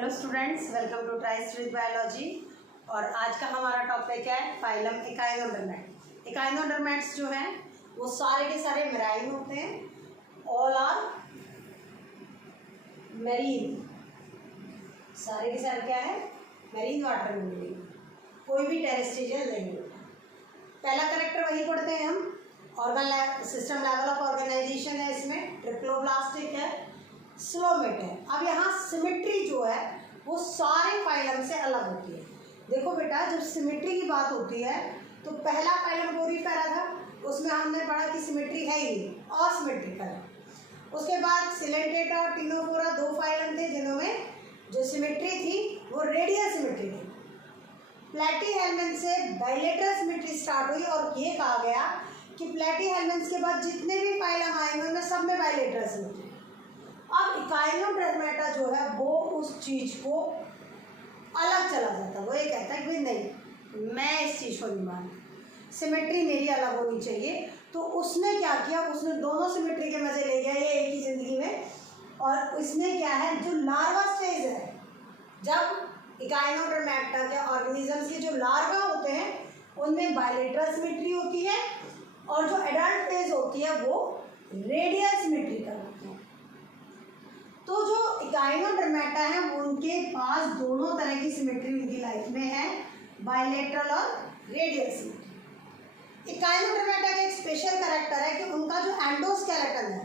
Hello students, welcome to tryst with biology. और आज का हमारा टॉपिक है फाइलम इकाइनोडर्मेट। इकाइनोडर्मेट्स जो हैं वो सारे के सारे मेराइन होते हैं। ऑल आर मेरीन, सारे के सारे क्या है, मेरीन वाटर में मिलेंगे, कोई भी टेरेस्ट्रियल नहीं होता। पहला करेक्टर वही पढ़ते हैं हम, organ system level of organisation है, इसमें ट्रिप्लोब्लास्टिक है, स्लोमेट है। अब यहाँ सिमेट्री जो है वो सारे फाइलम से अलग होती है। देखो बेटा, जब सिमेट्री की बात होती है तो पहला फाइलम कोरीफेरा था, उसमें हमने पढ़ा कि सिमेट्री है ही नहीं, असिमेट्रिकल। उसके बाद सिलेंटेटा और टिनोफोरा दो फाइलम थे जिनमें जो सिमेट्री थी वो रेडियल सिमेट्री थी। प्लैटीहेल्मिन्थ से बाइलेटरल सिमेट्री स्टार्ट हुई और ये कहा गया कि प्लैटीहेल्मिन्थ के बाद जितने भी फाइलम आएंगे उनमें सब में बाइलेटरल सिमेट्री। अब इकाइनोडर्मेटा जो है वो उस चीज़ को अलग चला जाता है, वो ये कहता है कि नहीं, मैं इस चीज़ को नहीं मानता, सिमेट्री मेरी अलग होनी चाहिए। तो उसने क्या किया, उसने दोनों सिमेट्री के मजे ले गया ये एक ही ज़िंदगी में। और उसने क्या है, जो लार्वा स्टेज है, जब इकाइनोडर्मेटा के ऑर्गेनिजम्स के जो लार्वा होते हैं उनमें बाइलेटरल सिमेट्री होती है और जो एडल्ट फेज होती है वो रेडियल सिमेट्रिकल होती है। तो जो इकाइनोडर्मेटा है उनके पास दोनों तरह की सिमेट्री उनकी लाइफ में है, बाइलेटरल और रेडियल सिमेट्री। इकाइनोडर्मेटा का एक स्पेशल कैरेक्टर है कि उनका जो एंडोस्केलेटन है,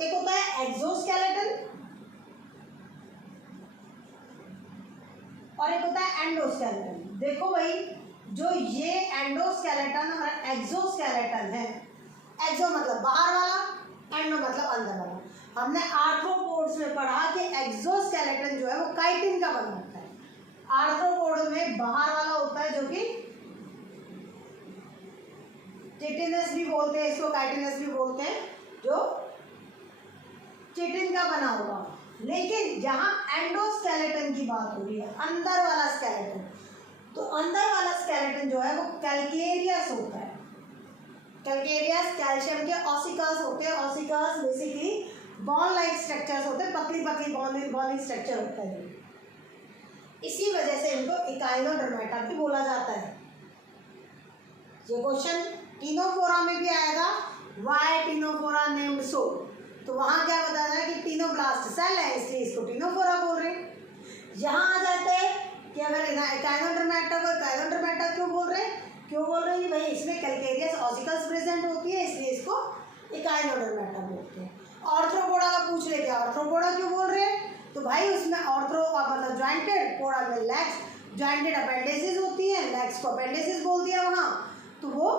एक होता है एक्सोस्केलेटन और एक होता है एंडोस्केलेटन। देखो भाई, जो ये एंडोस्केलेटन और एक्सोस्केलेटन है, एक्सो मतलब बाहर वाला, एंडो मतलब अंदर वाला। हमने आर्थ्रोपोड्स में पढ़ा कि एक्सोस्केलेटन जो है वो काइटिन का बना होता है। आर्थ्रोपोड में बाहर वाला होता है जो कि चिटिनस भी बोलते हैं इसको, काइटिनस भी बोलते हैं, जो चिटिन का बना होगा। लेकिन यहाँ एंडोस्केलेटन की बात हो रही है, अंदर वाला स्केलेटन। तो अंदर वाला स्केलेटन जो है वो कैल्केरियस होता है। कैल्केरियस कैल्शियम के ऑसिकल्स होते हैं। ऑसिकल्स बेसिकली बॉन लाइक स्ट्रक्चर्स होते हैं, पतली पतली बॉन स्ट्रक्चर होता है। इसी वजह से इनको इकाइनोडर्मेटा भी बोला जाता है। ये क्वेश्चन टिनोफोरा में भी आएगा, वाई टिनोफोरा नेम्ड सो। तो वहाँ क्या बताया है कि टिनोब्लास्ट सेल है इसलिए इसको टिनोफोरा बोल रहे हैं। यहाँ आ जाते हैं कि अगर इकाइनोडर्मेटा को इकाइनोडर्मेटा क्यों बोल रहे हैं, कि भाई इसमें कैल्केरियस ऑसिकल्स प्रेजेंट होती है इसलिए इसको इकाइनोडर्मेटा बोलते हैं। ऑर्थ्रोपोडा का पूछ ले, क्या ऑर्थ्रोपोडा क्यों बोल रहे हैं, तो भाई उसमें ऑर्थ्रो का मतलब ज्वाइंटेड, पोडा में लेग्स, ज्वाइंटेड अपेंडिसेस होती है, लेग्स को अपेंडिसेस बोल दिया वहाँ, तो वो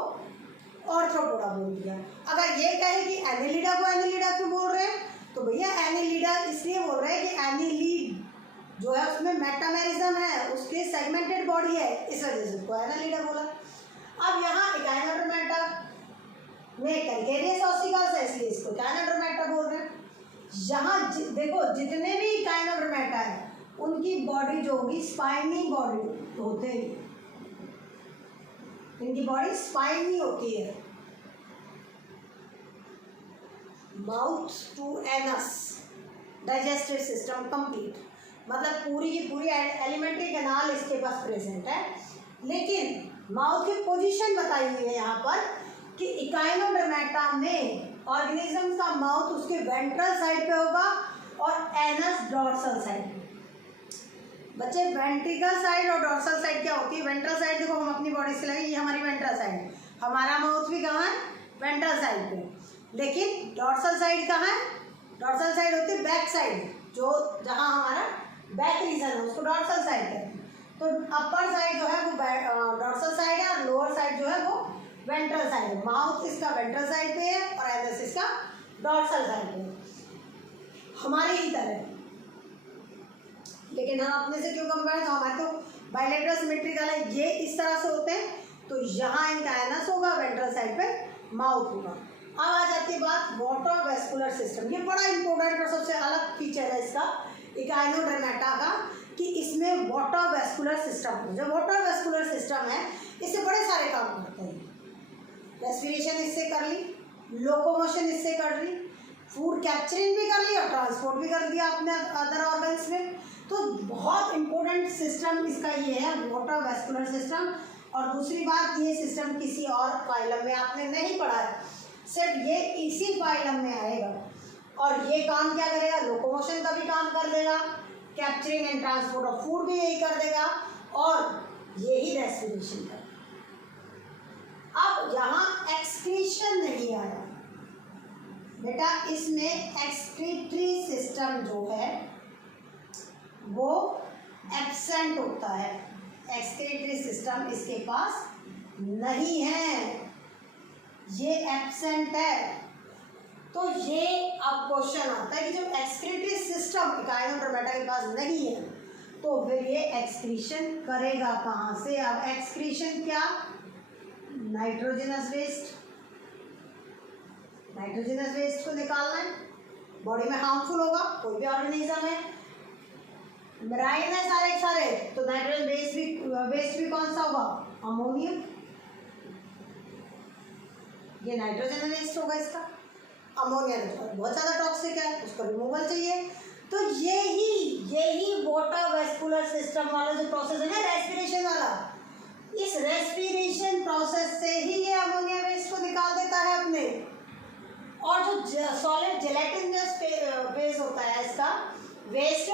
ऑर्थ्रोपोडा बोल दिया। अगर ये कहे कि एनिलिडा को एनिलिडा क्यों बोल रहे हैं, तो भैया एनिलिडा इसलिए बोल रहे हैं कि एनिलीड जो है उसमें मेटामेरिज्म है, उसके सेगमेंटेड बॉडी है, इस वजह से उसको एनिलिडा बोला। अब यहाँ इकाइनोडर्मेटा में कैल्केरियस ऑसिकल्स है इसलिए इसको इकाइनोडर्मेटा बोल रहे हैं। यहाँ देखो, जितने भी इकाइनोडर्मेटा है उनकी बॉडी जो होगी स्पाइनी बॉडी होते हैं, इनकी बॉडी स्पाइनी होती है, mouth to anus, digestive system complete, मतलब पूरी की पूरी एलिमेंट्री कैनाल इसके पास प्रेजेंट है। लेकिन माउथ की पोजीशन बताई हुई है यहाँ पर कि इकाइनोडर्मेटा में ऑर्गेनिज्म का माउथ उसके वेंट्रल साइड पे होगा और एनस डॉर्सल साइड पे। बच्चे, वेंट्रिकल साइड और डॉर्सल साइड क्या होती है? वेंट्रल साइड देखो हम अपनी बॉडी से लगे, ये हमारी वेंट्रल साइड है, हमारा माउथ भी कहाँ है, वेंट्रल साइड पे। लेकिन डॉर्सल साइड कहाँ है? डॉर्सल साइड होती है बैक साइड, जो जहाँ हमारा बैक रीजन है उसको डॉर्सल साइड कहते हैं। तो अपर साइड जो है वो डॉर्सल साइड है और लोअर साइड जो है वो वेंट्रल साइड है। माउथ इसका वेंट्रल साइड पे है और एनस इसका डॉर्सल साइड पे है, हमारी ही तरह। लेकिन हम अपने से क्यों कंपेयर, तो हमारे तो बाइलेटरल सिमेट्रिकल है, ये इस तरह से होते हैं, तो यहाँ इनका एनस होगा, वेंट्रल साइड पे माउथ होगा। अब आ जाती है बात वाटर वेस्कुलर सिस्टम। ये बड़ा इंपॉर्टेंट और सबसे अलग फीचर है इसका इकाइनोडर्मेटा का, कि इसमें वाटर वेस्कुलर सिस्टम है। जो वाटर वेस्कुलर सिस्टम है इससे बड़े सारे काम करते हैं। रेस्पिरेशन इससे कर ली, लोकोमोशन इससे कर ली, फूड कैप्चरिंग भी कर ली और ट्रांसपोर्ट भी कर दिया अपने अदर ऑर्गन्स में। तो बहुत डिफरेंट सिस्टम इसका ये है वाटर वेस्कुलर सिस्टम। और दूसरी बात, ये सिस्टम किसी और फाइलम में आपने नहीं पढ़ा है, सिर्फ ये इसी फाइलम में आएगा। और ये काम क्या करेगा, लोकोमोशन का भी काम कर देगा, capturing and transport of food भी यही कर देगा, और यही रेस्पिरेशन का। अब यहाँ एक्सक्रीशन नहीं आया बेटा, इसमें एक्सक्रीटरी सिस्टम जो है वो एब्सेंट होता है, एक्सक्रीटरी सिस्टम इसके पास नहीं है, ये एब्सेंट है। तो ये अब क्वेश्चन आता है कि जब एक्सक्रीटरी सिस्टम इकाइनोडर्मेटा के पास नहीं है तो फिर ये एक्सक्रीशन करेगा कहाँ से। अब एक्सक्रीशन क्या, नाइट्रोजनस वेस्ट, नाइट्रोजनस वेस्ट को निकालना है, बॉडी में हार्मफुल होगा, कोई भी ऑर्गेनिज्म है, मेराइन है सारे, तो नाइट्रोजन वेस्ट भी कौन सा होगा, अमोनियम, ये नाइट्रोजन वेस्ट होगा इसका। अमोनिया बहुत ज़्यादा टॉक्सिक है, उसका रिमूवल चाहिए। तो यही वाटर वेस्कुलर सिस्टम वाला जो प्रोसेस है ना रेस्पिरेशन वाला, इस रेस्पिरेशन प्रोसेस से ही ये अमोनिया वेस्ट को निकाल देता है अपने। और जो सॉलिड जेलेटिन फेज होता है इसका वेस्ट,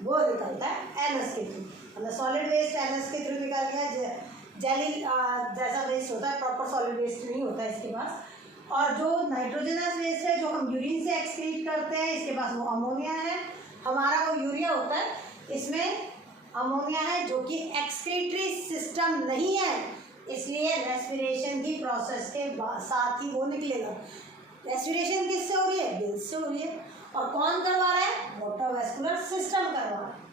वो निकलता है एनएस के थ्रू, मतलब सॉलिड वेस्ट एनएस के थ्रू निकल गया। जेली जैसा वेस्ट होता है, प्रॉपर सॉलिड वेस्ट नहीं होता है इसके पास। और जो नाइट्रोजनस वेस्ट है जो हम यूरिन से एक्सक्रीट करते हैं, इसके पास वो अमोनिया है, हमारा वो यूरिया होता है, इसमें अमोनिया है जो कि एक्सक्रीटरी सिस्टम नहीं है, इसलिए रेस्पिरेशन की प्रोसेस के साथ ही वो निकलेगा। रेस्पिरेशन किससे हो रही है, गिल्स से हो रही है। और कौन करवा रहा है, वाटर वेस्कुलर सिस्टम करवा रहा है।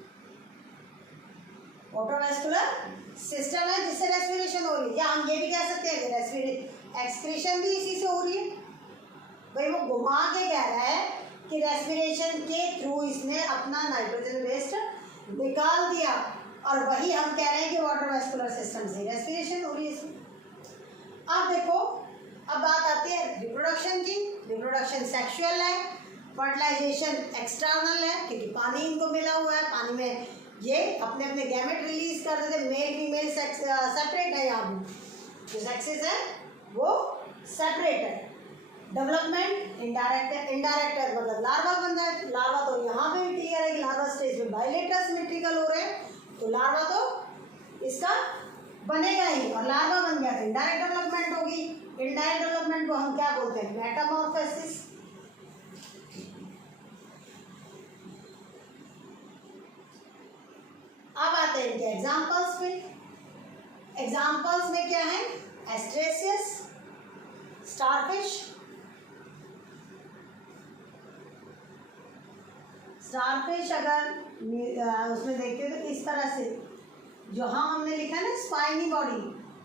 वाटर वेस्कुलर सिस्टम है जिससे रेस्पिरेशन हो रही है, या हम ये भी कह सकते हैं कि एक्सक्रीशन भी इसी से हो रही है। भाई वो घुमा के कह रहा है कि रेस्पिरेशन के थ्रू इसने अपना नाइट्रोजन वेस्ट निकाल दिया, और वही हम कह रहे हैं कि वाटर वेस्कुलर सिस्टम से रेस्पिरेशन हो रही है इसमें। अब देखो, अब बात आती है रिप्रोडक्शन की। रिप्रोडक्शन सेक्सुअल है, फर्टिलाइजेशन एक्सटर्नल है, क्योंकि पानी इनको मिला हुआ है, पानी में ये अपने अपने गैमेट रिलीज कर देते, मेल फीमेल सेक्स सेपरेट है, यहाँ भी जो सेक्सेस है वो सेपरेट है। डेवलपमेंट इनडायरेक्ट है, मतलब लार्वा बन रहा है। लार्वा तो यहाँ पे भी क्लियर है कि लार्वा स्टेज में बाइलेटरल सिमेट्रिकल हो रहे हैं, तो लार्वा तो इसका बनेगा ही, और लार्वा बन गया तो इनडायरेक्ट डेवलपमेंट होगी। इनडायरेक्ट डेवलपमेंट को हम क्या बोलते हैं, मेटामॉर्फोसिस। अब आते हैं इनके एग्जाम्पल्स पे। एग्जाम्पल्स में क्या है, एस्ट्रेसियस, स्टारफिश। स्टारफिश अगर उसमें देखते हो तो इस तरह से, जहाँ हमने लिखा है ना स्पाइनी बॉडी,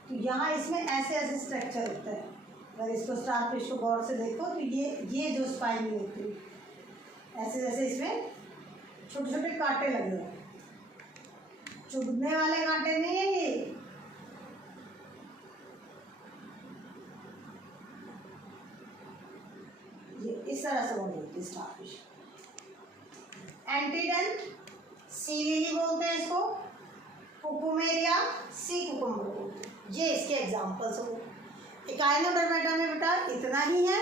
तो यहाँ इसमें ऐसे ऐसे स्ट्रक्चर होता है। अगर इसको स्टारफिश को गौर से देखो तो ये जो स्पाइनी होती है, ऐसे जैसे इसमें छोटे छोटे कांटे लगे हुए, चुभने वाले कांटे नहीं है ये इस तरह से बॉडी होती है स्टारफिश। एंटीडेंट, सी लिली बोलते हैं इसको, कुकुमेरिया, सी कुकुम्बर बोलते हैं। ये इसके एग्जाम्पल्स हो। इकाइनोडर्मेटा में बेटा इतना ही है।